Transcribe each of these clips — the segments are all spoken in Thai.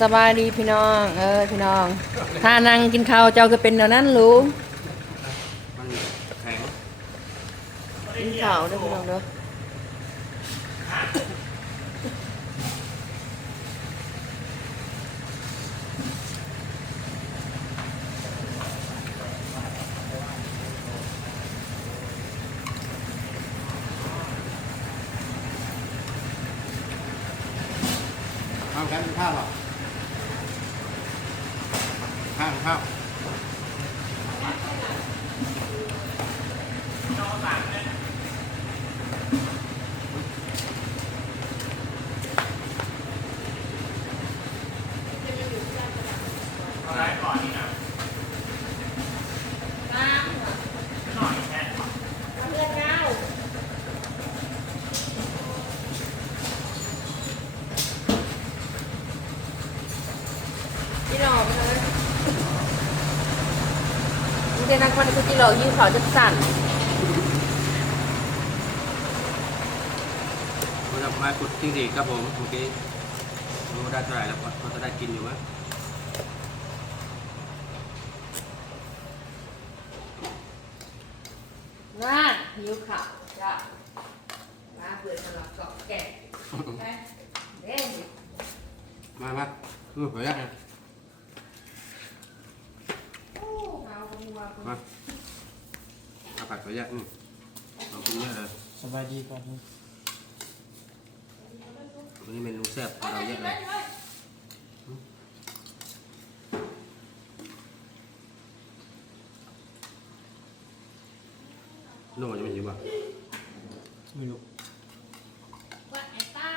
สบายดีพี่น้อง เออพี่น้อง ถ้านั่งกินข้าวเจ้าก็เป็นเดี๋ยวนั้นลุงมันแข็งกินข้าวเด้อพี่น้องเด้อทำกันข้าวหรอข้าวข้าว พี่น้องเลย มึงจะนั่งมันกูจิหลอกยิ้มขาวจะสั่นเราจะมาขุดจิ้งหรีดครับผมเมื่อกี้รู้ได้เท่าไหร่แล้วก็จะได้กินอยู่มั้ยน่าหิวข้าวจ้ะมาเปิดสลับเกาะแก่ไปเด้งมามาคือเผยยักษ์นะ โอ้เอาหัวกู มาเอาผัดเผยยักษ์นี่เรากินเยอะเลยสบายดีก่อนมึงวันนี้เมนูแซ่บของเราเยอะเลยโน่จะไม่หิวป่ะไม่รู้ว่าไอ้เต้า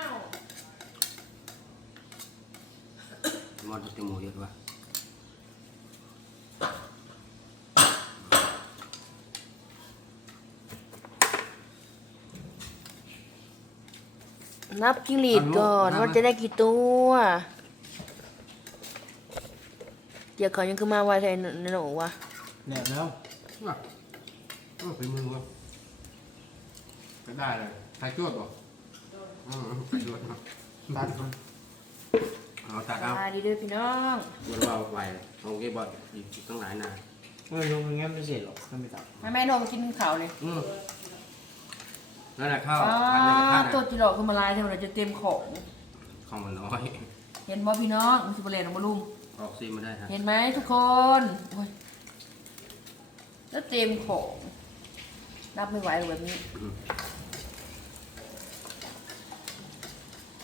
มอดติมูเยอะป่ะ นับจิ้งหรีดก่อนว่าจะได้กี่ตัว เดี๋ยวเขายังขึ้นมาไวไทยนหนูวะแหนบแล้วว่ะเออเป็นมือวะก็ได้เลยใครจวดบ่อืมใครจวดเนาะตัดมันเอาตัดเอามาดีด้วยพี่น้องบนเราไหวเอาเก็บบอดอีกตั้งหลายนาเออลงอย่างงั้นไม่เสร็จหรอกถ้าไม่ตัดแม่แม่นมกินข้าวเลยอืม นั่นแหละข้าวอ๋อพันในข้าวตัวนะจีหลอกขึ้นมาลายเท่าไหร่จะเต็มของ ของมันน้อย เห็นบ่พี่น้องมันสิบเลนออกมาลุมออกซีมาได้ฮะเห็นไหมทุกคนโอ้ยแล้วเต็มของนับไม่ไหวหรอกแบบนี้อืม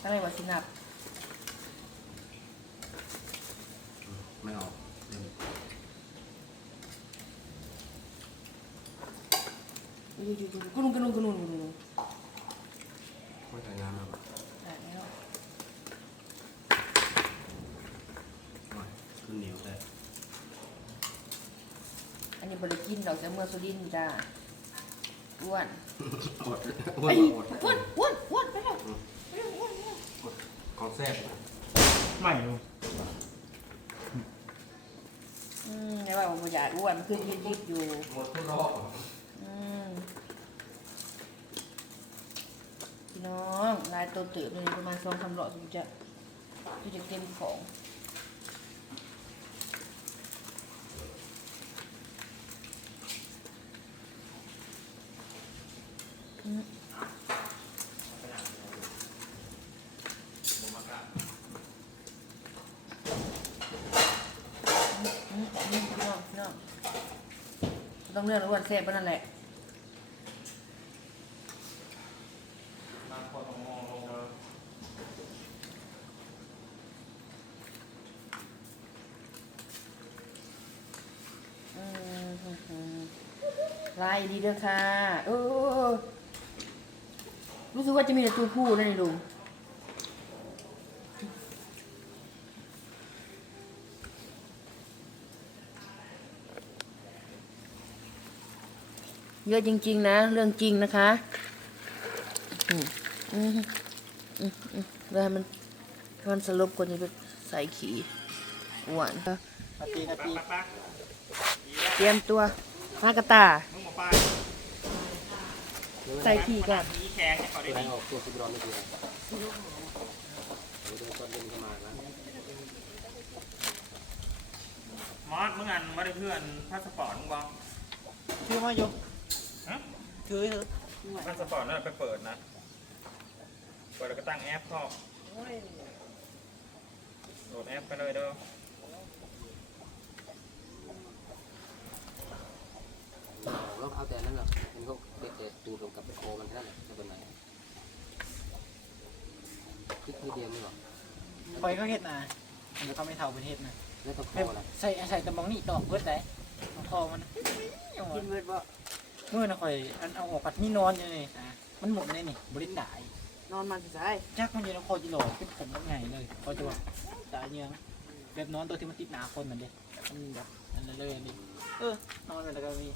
อะไรวะสินับไม่ออกเดี๋ยว อยู่ๆๆ กุนุ่งกุนุ่งกุนุ่งกุนุ่งไม่แต่งงานมาบ่อะแล้วโอ้ยขึ้นเหนียวแต่อันนี้บริกินดอกจากเมื่อสุรินทร์จ้าอ้วนอดอ้วนไอ้อดอ้วนอ้วนอ้วนไปแล้วของแซ่บไม่รู้อืมไงว่าผมอยากอ้วนขึ้นยืดยืดอยู่หมดทุกรอบ อืมพี่น้อง ลายตัวตื่นเลยประมาณสองสามหลอดถึงจะถึงจะเต็มของต้องเลือกอ้วนเซฟปะนั่นแหละ อืมลายดี เด้อค่ะเออรู้สึกว่าจะมีแต่ตัวผู้นั่นนี่ลุงเยอะจริง ๆ นะ เรื่องจริงนะคะอืมอืมอืมอืมแล้วให้มันมันสลบก่อนจะไปใส่ขี้อ้วนนเตรียมตัวมากระตา ใส่ขี้ก่อนตัวไหนออกตัวสุดร้อนไม่ดีเลยเดี๋ยวตอนเย็นก็มาแล้วมอสเมื่อไงมาได้เพื่อนพาสปอร์ตมึงบอกถือมาอยู่ฮะถือเถอะพาสปอร์ตนั่นไปเปิดนะเปิดแล้วก็ตั้งแอปเข้าโหลดแอปไปเลยเด้อ เราเอา แต่นั้นหรอกมันก็เด็ดเด็ดตูดลงกับไปโคมันแค่นั้นแหละจะเป็นไหนคิดทีเดียวไม่หรอกคอยก็เฮ็ดนะเดี๋ยวเขาไม่เท่าประเทศนะแล้วต้องโคแบบอะไรใส่ใส่ตะมองนี่ตอกเบิดได้ทอมันกินเบิดบ่เมื่อนะคอยอันเอาออกปัดนี่นอนอยู่นี่อะมันหมดเลยนี่บริดายนอนมันสิใส่จักมันอยู่ในคอจิโร่เป็นผมแบบไงเลยคอจะว่าตายเยืองแบบนอนตัวที่มันติดหนาคนมันเด้มันแบบอันนั้นเลยดิเออนอนไปแล้วก็มี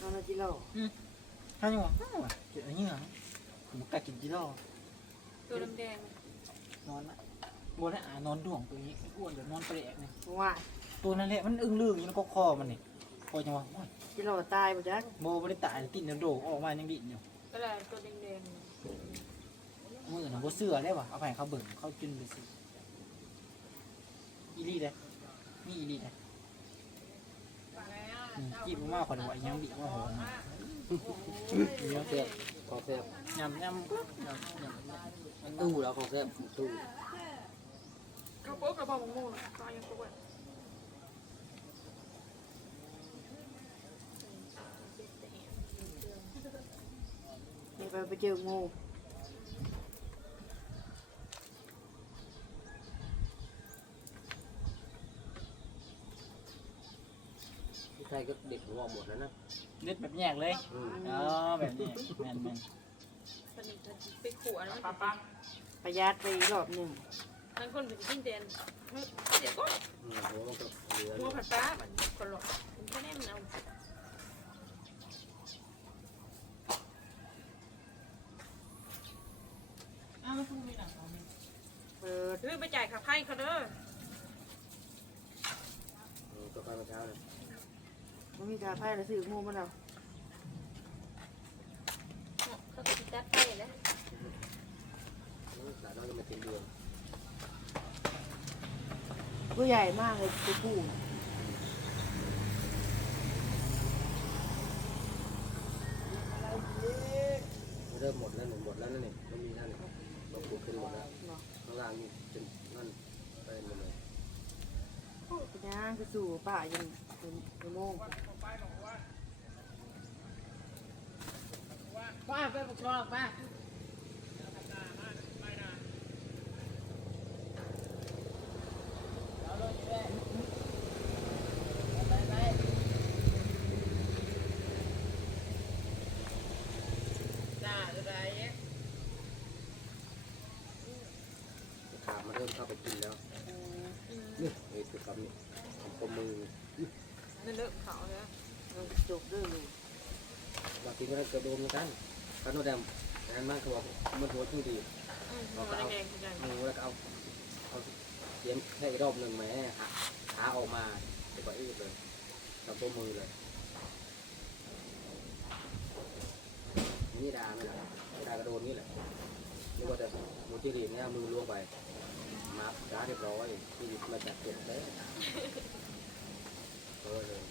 นอนกินเหล้าถ้าอย่างว่าอ้าวเจอเยืองผมกะกินจิโร่ตัวแดง นอนนะบนนั้นอ่านอนด่วงตัวนี้อ้วนเดี๋ยวนอนเปรกเนี่ยว่าตัวนั้นแหละมันอึ้งลึงอยู่ในกคอมันนี่คอจังว่าโอ้ยกินเหล้าตายบ่จักโบไม่ได้ตายติดเนโดออกมายังดินอยู่ๆอะไรตัวแดงมือน่ะโบเสือได้ป่ะเอาไปให้เขาเบิ่งเขาจุนไปสิอีลี่เลยนี่อีลี่เลย อืมจีบมากกว่าเดี๋ยวยังดีกว่าโหนะเนื้อแซ่บของแซ่บยำยำยำยำมันตู้แล้วของแซ่บตู้ๆเขาโป๊กกระเพาะมะม่วงตายยังโป๊กอะนี่ไปไปเจองู ที่ใคร ก็เด็กหัวหมดแล้วนะเด็ดแบบแยกเลยอืมอ๋อแบบนี้แม่นแม่นสนิทกันไปขัวนะมันประหยัดไปอีกรอบหนึงทั้งคนเป็นจิ้นเตียนเดี๋ยวก็อืมหัวมันก็เหลือหัวผัดปลามันคนหลอกมันแค่แน่มันเอาอ้าวพูดไม่หนักเปิดหรือไปจ่ายค่าไพ่เขาเด้อ อืมก็ไปเมื่อเช้าเลย บ่มีกาไผแล้วซื้องูมาแล้วเขาจะจัดไพ่แล้วหลานน้อยก็มาเต็มเดือนตัวใหญ่มากเลยตัวผู้เริ่มหมดแล้วหนึ่งหมดแล้วนั่นนี่ไม่มีนั่นนี่เราปลูกขึ้นหมดแล้วข้างล่างนี่จนนั่นไปหมดเลยเป็นย่างไปสู่ป่ายังเป็นเป็นโมง ป้า ไปปกครองป้าจ้าจะได้ขามันเริ่มเข้าไปกินแล้ว นี่เอ้ยคือคำนี้ของปมมือนั่นเลิกเขาแล้วเราจบเรื่องลูก บางทีก็กระโดดเหมือนกัน กระโดดแดงงานมากเขาบอกมันหัวชื่อดีหัวแดงๆคือกันงูแล้วก็เอาเอาเสียมแค่อีกรอบหนึ่งแหม่หาหาออกมาเดี๋ยวก็อืดเลยกับตัวมือเลยนี่ดาไม่ละดากระโดนนี่แหละนี่ว่าแต่มูจิรีเนี่ยเอามือล้วงไปมาด้าเรียบร้อยที่มาจัดเก็บได้เออเลย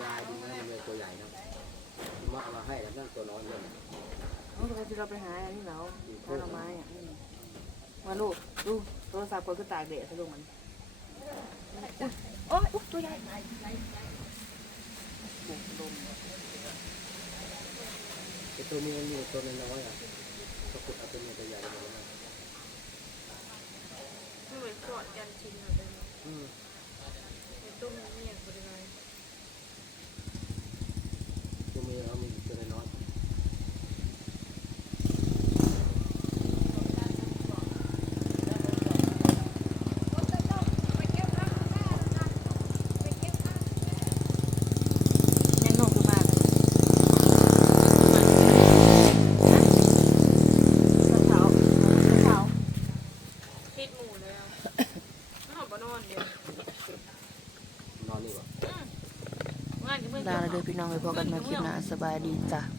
นี่เป็นดินทรายดินน้ำเลยตัวใหญ่นะมาเอามาให้แล้วนั่นตัวน้อยเลยเอาเราจะเราไปหาอันนี้แล้วหาหน่อไม้อะอืมมาลูกดูโทรศัพท์คนก็ตากแดดซะลูกมันโอ้ยอุ๊ยตัวใหญ่บุกลมไอ้ตัวเมียมีตัวน้อยๆอะก็ขุดเอาตัวเมียตัวใหญ่มาเลยนะไม่เหมือนกอดกันชินเหมือนกัน อืม เป็นต้มเนี่ยบริเวณ ตัวเมียเขามีตัวน้อยๆ ยังนกขึ้นมาเช้าเช้า ทิดหมูแล้วนอนบ่นอนเดียวน อนนี่ป่ะ งานจะเมื่อ ลาเลยพี่น้องไปพบกันใหมาคลิปหน้า สบายดีจ้ะ